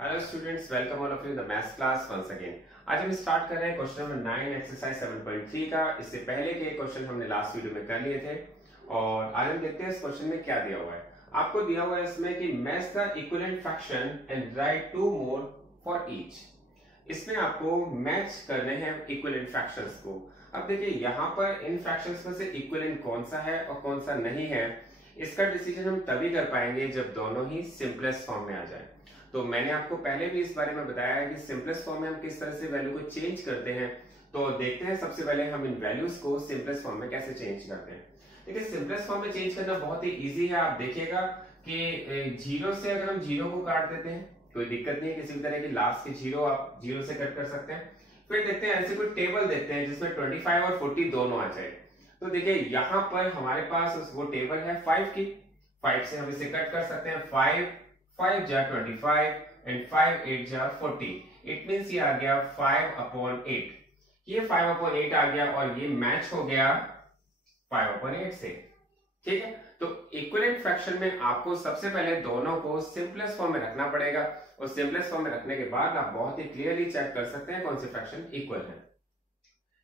Hello students, welcome all of you the maths class once again. आज हम start कर रहे हैं क्वेश्चन नंबर 9 एक्सरसाइज 7.3 का। इससे पहले के क्वेश्चन हमने लास्ट वीडियो में कर लिए थे और आज हम देखते हैं इस क्वेश्चन में क्या दिया हुआ है। आपको दिया हुआ है इसमें कि match the equivalent fraction and write two more for each. इसमें आपको मैच करने हैं इक्विवेलेंट फ्रैक्शंस को। अब देखिए यहाँ पर इन फ्रैक्शंस में से इक्विवेलेंट कौन सा है और कौन सा नहीं है, इसका डिसीजन हम तभी कर पाएंगे जब दोनों ही सिंपलेस्ट फॉर्म में आ जाए। तो मैंने आपको पहले भी इस बारे में बताया है कि सिंपलेस्ट फॉर्म में हम किस तरह से वैल्यू को चेंज करते हैं। तो देखते हैं सबसे पहले हम इन वैल्यूज को सिंपलेस्ट फॉर्म में कैसे चेंज करते हैं। देखिए सिंपलेस्ट फॉर्म में चेंज करना बहुत ही इजी है। आप देखिएगा कि जीरो से अगर हम जीरो को काट देते हैं कोई दिक्कत नहीं है, किसी भी तरह की लास्ट के जीरो आप जीरो से कट कर सकते हैं। फिर देखते हैं ऐसे कोई टेबल देखते हैं जिसमें 25 और 40 दोनों आ जाए। तो देखिए यहाँ पर हमारे पास वो टेबल है 5 की। 5 से हम इसे कट कर सकते हैं। 5 जा 25 एंड 5 8 जा 40। इट मींस ये आ गया 5/8। ये 5/8 आ गया और ये मैच हो गया 5/8 से। ठीक है, तो इक्विवेलेंट फ्रैक्शन में आपको सबसे पहले दोनों को सिंपलेस्ट फॉर्म में रखना पड़ेगा और सिंपलेस्ट फॉर्म में रखने के बाद आप बहुत ही क्लियरली चेक कर सकते हैं कौन से फ्रैक्शन इक्वल है।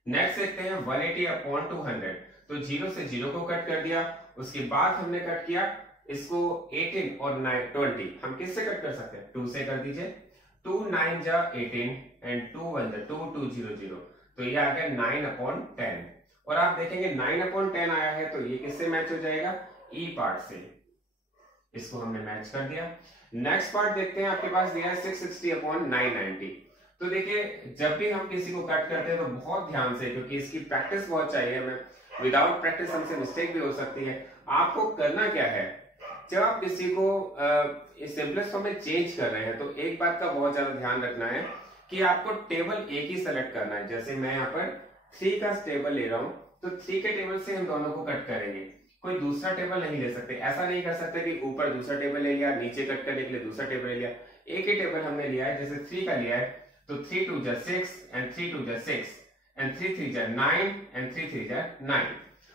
नेक्स्ट देखते हैं 180/200। तो जीरो से जीरो को कट कर दिया, उसके बाद हमने कट किया इसको 18 और 20। हम किससे कट कर सकते हैं? 2 से कर दीजिए। 2 9 जा 18 एंड 2 1 जा 2 2 0 0। तो ये आ गया 9/10 और आप देखेंगे 9/10 आया है तो ये किससे मैच हो जाएगा? ई पार्ट से। इसको हमने मैच कर दिया। नेक्स्ट पार्ट देखते हैं, आपके पास दिया है 660/990। तो देखिए जब भी हम किसी को कट करते हैं तो बहुत ध्यान से, क्योंकि इसकी प्रैक्टिस बहुत चाहिए हमें। विदाउट प्रैक्टिस हमसे मिस्टेक भी हो सकती है। आपको करना क्या है, जब आप किसी को सिंपलेस्ट फॉर्म में चेंज कर रहे हैं तो एक बात का बहुत ज्यादा ध्यान रखना है कि आपको टेबल एक ही सेलेक्ट करना है। जैसे मैं यहाँ पर 3 का टेबल ले रहा हूं तो 3 के टेबल से हम दोनों को कट करेंगे। कोई दूसरा टेबल नहीं ले सकते। ऐसा नहीं कर सकते कि ऊपर दूसरा टेबल ले लिया, नीचे कट करने के लिए दूसरा टेबल ले लिया। एक ही टेबल हमने लिया है। जैसे 3 का लिया है तो 3 2 जा 6 एंड 3 2 जा 6 एंड 3 3 जा 9 एंड 3 3 जा 9।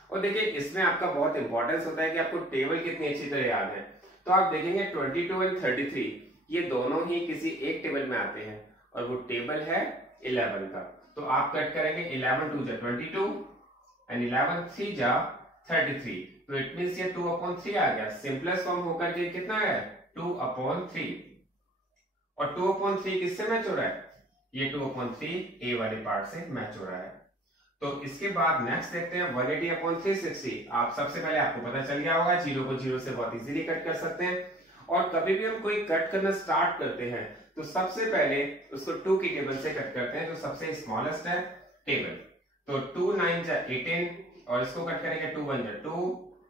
और देखिए इसमें आपका बहुत इंपॉर्टेंस होता है कि आपको टेबल कितनी अच्छी तरह याद है। तो आप देखेंगे 22 एंड 33 ये दोनों ही किसी एक टेबल में आते हैं और वो टेबल है 11 का। तो आप कट करेंगे 11 2 जा 22 एंड 11 3 जा 33। तो इट मींस ये 2/3 आ गया। सिंपलेस्ट फॉर्म होकर के कितना है? 2/3। और 2/3 किससे मैच हो रहा है? ये 2/3 ए वाले पार्ट से मैच हो रहा है। तो इसके बाद नेक्स्ट देखते हैं 180/360। आप सबसे पहले आपको पता चल गया होगा जीरो को जीरो से बहुत इजीली कट कर सकते हैं। और कभी भी हम कोई कट करना स्टार्ट करते हैं तो सबसे पहले उसको 2 की टेबल से कट करते हैं जो सबसे स्मॉलेस्ट है टेबल। तो 2 9 जा 18 और इसको कट करेंगे 2 1 जा 2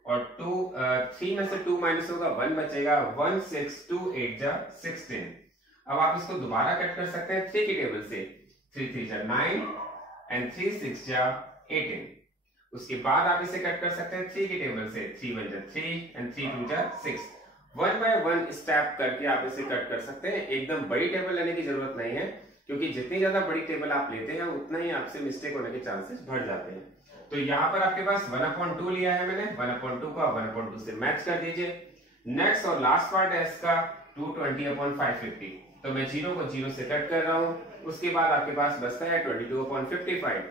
और 3 में से 2 माइनस होगा 1 बचेगा 1 6 2 8 जा 16। अब आप इसको दोबारा कट कर सकते हैं 3 की टेबल से। 3 3 जा 9 एंड 3 6 जा 18। उसके बाद आप इसे कट कर सकते हैं 3 की टेबल से। 3 1 जा 3 एंड 3 2 जा 6। 1 बाय 1 स्टेप करके आप इसे कट कर सकते हैं। एकदम बड़ी टेबल लेने की जरूरत नहीं है, क्योंकि जितनी ज्यादा बड़ी टेबल आप लेते हैं उतना ही आपसे मिस्टेक होने के चांसेस बढ़ जाते हैं। तो यहाँ पर आपके पास 1/2 लिया है मैंने। 1/2 का 1/2 से मैच कर दीजिए। नेक्स्ट और लास्ट पार्ट है इसका 220/550। तो मैं जीरो को जीरो से कट कर रहा हूं। उसके बाद आपके पास बचता है 22/55।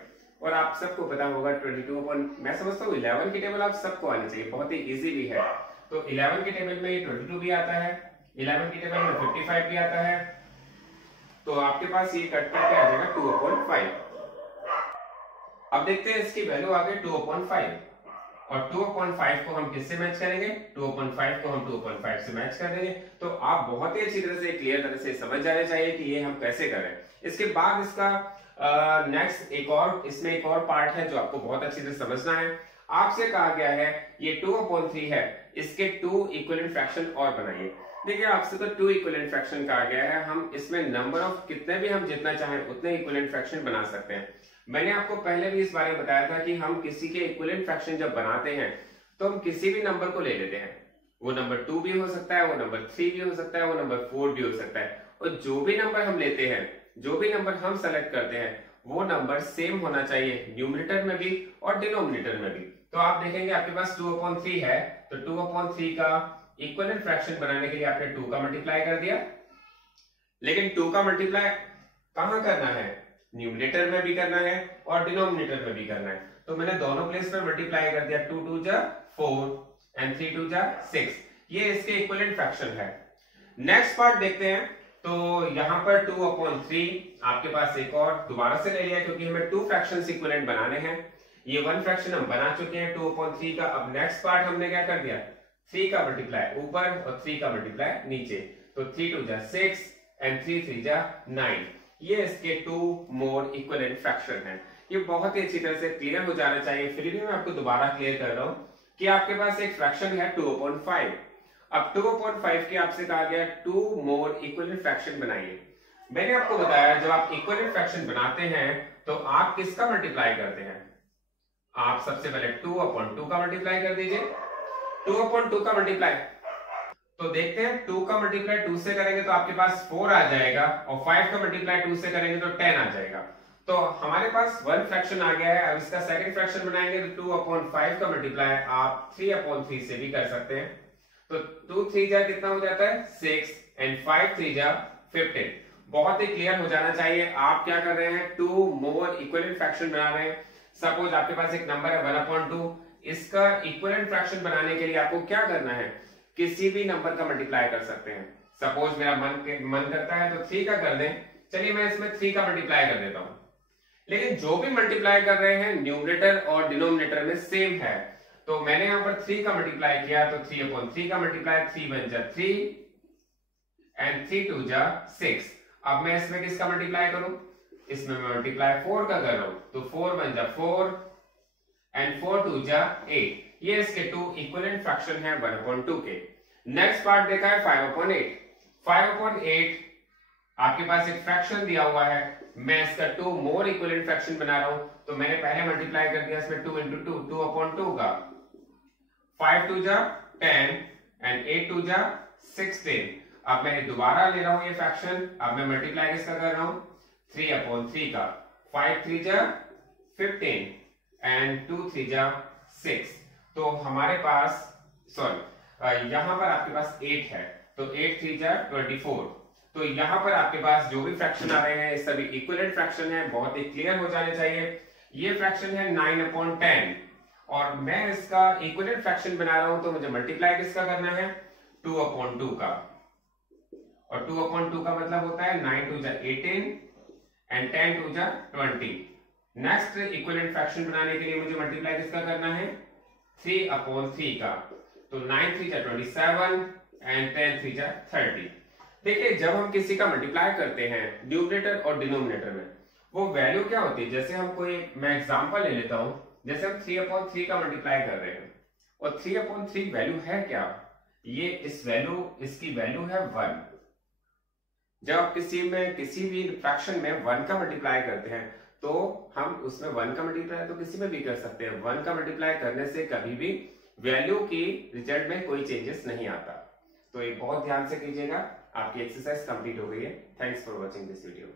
और आप सबको पता होगा 22 मैं समझता हूँ 11 की टेबल आप सबको आनी चाहिए, बहुत ही इजी भी है। तो 11 की टेबल में 22 भी आता है, 11 की टेबल में 55 भी आता है। तो आपके पास ये कट करके आ जाएगा 2/5। अब देखते हैं इसकी वैल्यू आ गई 2/5 और 2/5 को हम किससे मैच करेंगे? 2/5 को हम 2/5 से मैच कर देंगे। तो आप बहुत ही अच्छी तरह से क्लियर तरह से समझ जाने चाहिए कि ये हम कैसे करें। इसके बाद इसका नेक्स्ट इसमें एक और पार्ट है जो आपको बहुत अच्छी तरह समझना है। आपसे कहा गया है ये 2/3 है, इसके 2 इक्विवेलेंट फ्रैक्शन और बनाइए। देखिए आपसे तो 2 इक्विवेलेंट फ्रैक्शन कहा गया है। हम इसमें नंबर ऑफ कितने भी हम जितना चाहें उतने इक्विवेलेंट फ्रैक्शन बना सकते हैं। मैंने आपको पहले भी इस बारे में बताया था कि हम किसी के इक्विवेलेंट फ्रैक्शन जब बनाते हैं तो हम किसी भी नंबर को ले लेते हैं। वो नंबर 2 भी हो सकता है, वो नंबर 3 भी हो सकता है, वो नंबर 4 भी हो सकता है। और जो भी नंबर हम लेते हैं, जो भी नंबर हम सेलेक्ट करते हैं, वो नंबर सेम होना चाहिए न्यूमरेटर में भी और डिनोमिनेटर में भी। तो आप देखेंगे आपके पास 2/3 है तो 2/3 का इक्विवेलेंट फ्रैक्शन बनाने के लिए आपने 2 का मल्टीप्लाई कर दिया। लेकिन 2 का मल्टीप्लाई कहां करना है, न्यूमरेटर में भी करना है और डिनोमिनेटर में भी करना है। तो मैंने दोनों प्लेस में मल्टीप्लाई कर दिया, 2 2 जा 4 एंड 3 2 जा 6। ये इसके इक्विवेलेंट फ्रैक्शन है। नेक्स्ट पार्ट देखते हैं। तो यहां पर 2/3 आपके पास एक और दोबारा से ले लिया क्योंकि हमें 2 फ्रैक्शंस इक्विवेलेंट बनाने हैं। ये 1 फ्रैक्शन हम बना चुके हैं 2/3 का। अब नेक्स्ट पार्ट हमने क्या कर दिया, 3 का मल्टीप्लाई ऊपर और 3 का मल्टीप्लाई नीचे। तो 3 2 जा 6 एंड 3 3 जा 9। ये इसके 2 मोर इक्विवेलेंट फ्रैक्शन है। ये बहुत ही अच्छी तरह से क्लियर हो जाना चाहिए, फिर भी मैं आपको दोबारा क्लियर कर रहा हूं कि आपके पास एक फ्रैक्शन है 2/5। अब 2/5 के आपसे कहा गया 2 मोर इक्विवेलेंट फ्रैक्शन बनाइए। मैंने आपको बताया जब आप इक्विवेलेंट फ्रैक्शन बनाते हैं तो आप किसका मल्टीप्लाई करते हैं, आप सबसे पहले 2/2 का मल्टीप्लाई कर दीजिए। 2/2 का मल्टीप्लाई, तो देखते हैं 2 का मल्टीप्लाई 2 से करेंगे तो आपके पास 4 आ जाएगा और 5 का मल्टीप्लाई 2 से करेंगे तो 10 आ जाएगा। तो हमारे पास 1 फ्रैक्शन आ गया है। अब इसका सेकंड फ्रैक्शन बनाएंगे तो 2/5 का मल्टीप्लाई आप 3/3 से भी कर सकते हैं। तो 2 3 जा कितना हो जाता है 6 एंड 5 3 जा 15। बहुत ही क्लियर हो जाना चाहिए। आप क्या कर रहे हैं, 2 मोर इक्विवेलेंट फ्रैक्शन बना रहे हैं। सपोज आपके पास एक नंबर है 1/2, इसका इक्विवेलेंट फ्रैक्शन बनाने के लिए आपको क्या करना है, किसी भी नंबर का मल्टीप्लाई कर सकते हैं। सपोज मेरा मन करता है तो 3 का कर दें, चलिए मैं इसमें 3 का मल्टीप्लाई कर देता हूं। लेकिन जो भी मल्टीप्लाई कर रहे हैं न्यूमरेटर और डिनोमिनेटर में सेम है। तो मैंने यहां पर 3 का मल्टीप्लाई किया तो 3/3 का मल्टीप्लाई 3 1 जा 3 एंड 3 2 जा 6। अब मैं इसमें किसका मल्टीप्लाई करूं, इसमें मैं मल्टीप्लाई 4 का कर रहा हूं तो 4 1 जा 4 एंड 4 2 जा 8। ये इसके 2 इक्विवेलेंट फ्रैक्शन है 1/2 के। नेक्स्ट पार्ट देखा है 5/8। 5/8 आपके पास एक फ्रैक्शन दिया हुआ है, मैं इसका 2 मोर इक्विवेलेंट फ्रैक्शन बना रहा हूं। तो मैंने पहले मल्टीप्लाई कर दिया इसमें 2 × 2 2/2 का, 5 2 जा 10 एंड 8 2 जा 16। अब मैं दोबारा ले रहा हूं ये फ्रैक्शन। अब मैं मल्टीप्लाई किसका कर रहा हूं, 3/3 का, 5 3 जा 15 एंड 2 3 जा 6। तो हमारे पास यहां पर आपके पास 8 है तो 8 3 जा 24। तो यहां पर आपके पास जो भी फ्रैक्शन आ रहे हैं सभी इक्विवेलेंट फ्रैक्शन है, बहुत ही क्लियर हो जाने चाहिए। ये फ्रैक्शन है 9/10 और मैं इसका इक्विवेलेंट फ्रैक्शन बना रहा हूं तो मुझे मल्टीप्लाई किसका करना है, 2/2 का। और 2/2 का मतलब होता है 9 2 जा 18 एंड 10 2 जा 20। नेक्स्ट इक्विवेलेंट फ्रैक्शन बनाने के लिए मुझे मल्टीप्लाई किसका करना है, 3/3 का। तो 9 3 जा 27 एंड 10 3 जा 30। देखिए जब हम किसी का मल्टीप्लाई करते हैं न्यूमरेटर और डिनोमिनेटर में, वो वैल्यू क्या होती है, जैसे हम मैं एग्जांपल ले लेता हूं, जैसे हम 3/3 का मल्टीप्लाई कर रहे हैं और 3/3 वैल्यू है क्या, ये इसकी वैल्यू है 1। जब आप किसी भी फ्रैक्शन में 1 का मल्टीप्लाई करते हैं तो हम उसमें 1 का मल्टीप्लाई तो किसी में भी कर सकते हैं। 1 का मल्टीप्लाई करने से कभी भी वैल्यू की रिजल्ट में कोई चेंजेस नहीं आता। तो ये बहुत ध्यान से कीजिएगा। आपकी एक्सरसाइज कंप्लीट हो गई है। Thanks for watching this video.